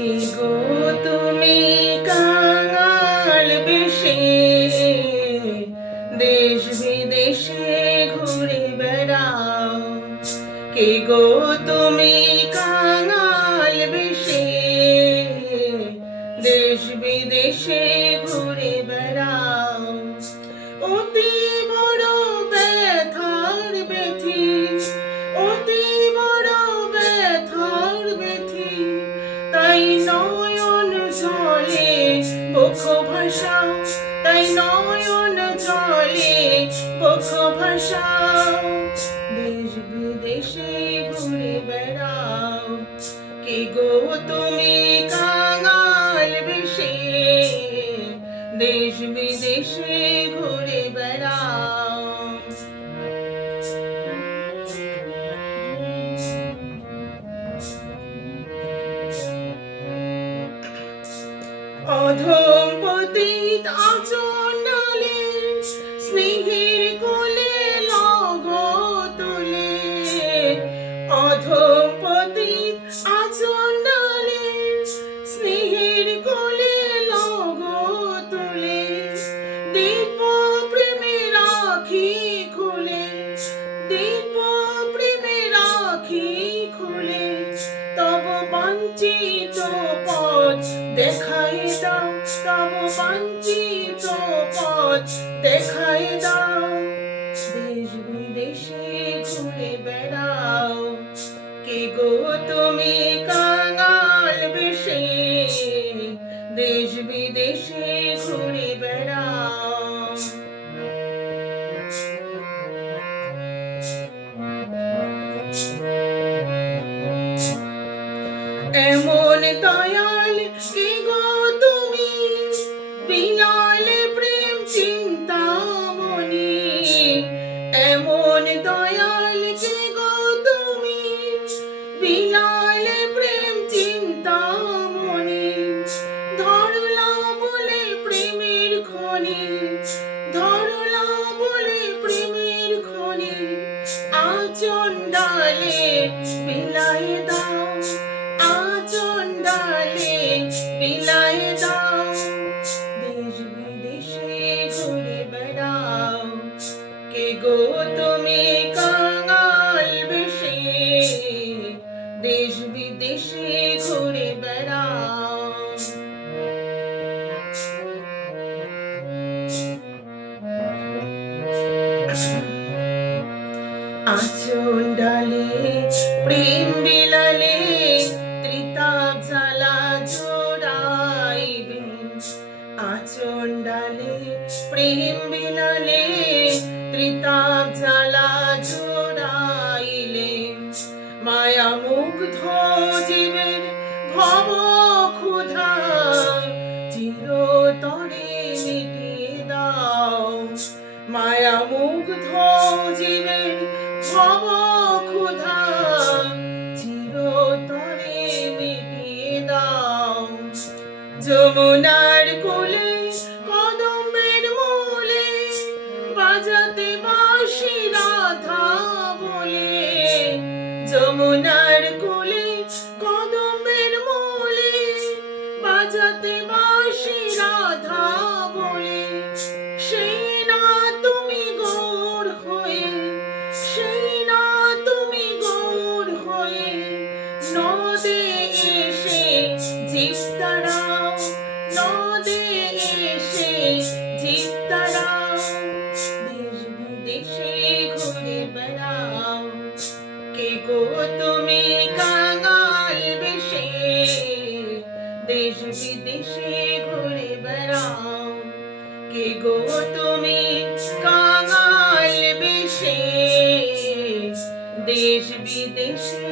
কি গো তুমি কাঙাল বেশে দেশ বিদেশে ঘুরে বেড়াও। কি গো তুমি কাঙাল বেশে দেশ বিদেশে ঘুরে বেড়াও। অতি বড় ব্যথার ব্যথি, অতি বড় ব্যথার ব্যথি, তাই নয়ন জলে বক্ষ ভাষাও, তাই নয়ন জলে বক্ষ ভাষাও। দেশ বিদেশে ঘুরে বেড়াও। কি গো তুমি কাঙাল বেশে দেশ বিদেশে ঘুরে বেড়াও। অধম পতিত আচণ্ডালে স্নেহের কোলে লগো তুলে, অধম পতিত আচণ্ডালে স্নেহের কোলে লগো তুলে, দিব্য প্রেমের আঁখি খুলে, দিব্য প্রেমের আঁখি খুলে, তব বাঞ্ছিত পথ দেখাই দাও, তব বাঞ্ছিত পথ দেখাই দাও। দেশ বিদেশে ঘুরে বেড়াও। কি গো তুমি কাঙাল বেশে দেশ বিদেশে ঘুরে বেড়াও। এমন দয়াল কি গো তুমি, বিলালে প্রেম চিন্তামণি, এমন দয়াল কি গো তুমি, বিলালে প্রেম চিন্তামণি, ধরলা বলে প্রেমের খনি, ধরলা বলে প্রেমের খনি, আচণ্ডালে বিলাই দাও, আচণ্ডালে বিলাই দাও। দেশ বিদেশে ঘুরে বেড়াও। কে গো তুমি কাঙাল বেশে দেশ বিদেশে ঘুরে বেড়াও। আচণ্ডালে প্রেম বিলালে ত্রিতাপ জ্বালা জোড়াইবে, আচণ্ডালে প্রেম বিলালে ত্রিতাপ জ্বালা জোড়াইলে, মায়া মুগ্ধ জীবের ভব ক্ষুধা চিরতরে মিটিয়ে দাও। মায়া মুগ্ধ জীবের ভব ক্ষুধা চিরতরে মিটিয়ে দাও। যমুনার কোলে কদম্বের মূলে বাজাতে বাঁশি রাধা বলে, যমুনার কোলে কদম্বের মূলে বাজাতে বাঁশি রাধা বলে, সেই না তুমি গৌর হয়ে, সেই না তুমি গৌর হয়ে নদে এসে জীব তাড়াও, নদে এসে জীব তাড়াও। দেশ বিদেশে ঘুরে বেড়াও। কে গো তুমি কাঙাল বেশে দেশ বিদেশে ঘুরে বেড়াও। কে গো তুমি কাঙাল বেশে দেশ বিদেশে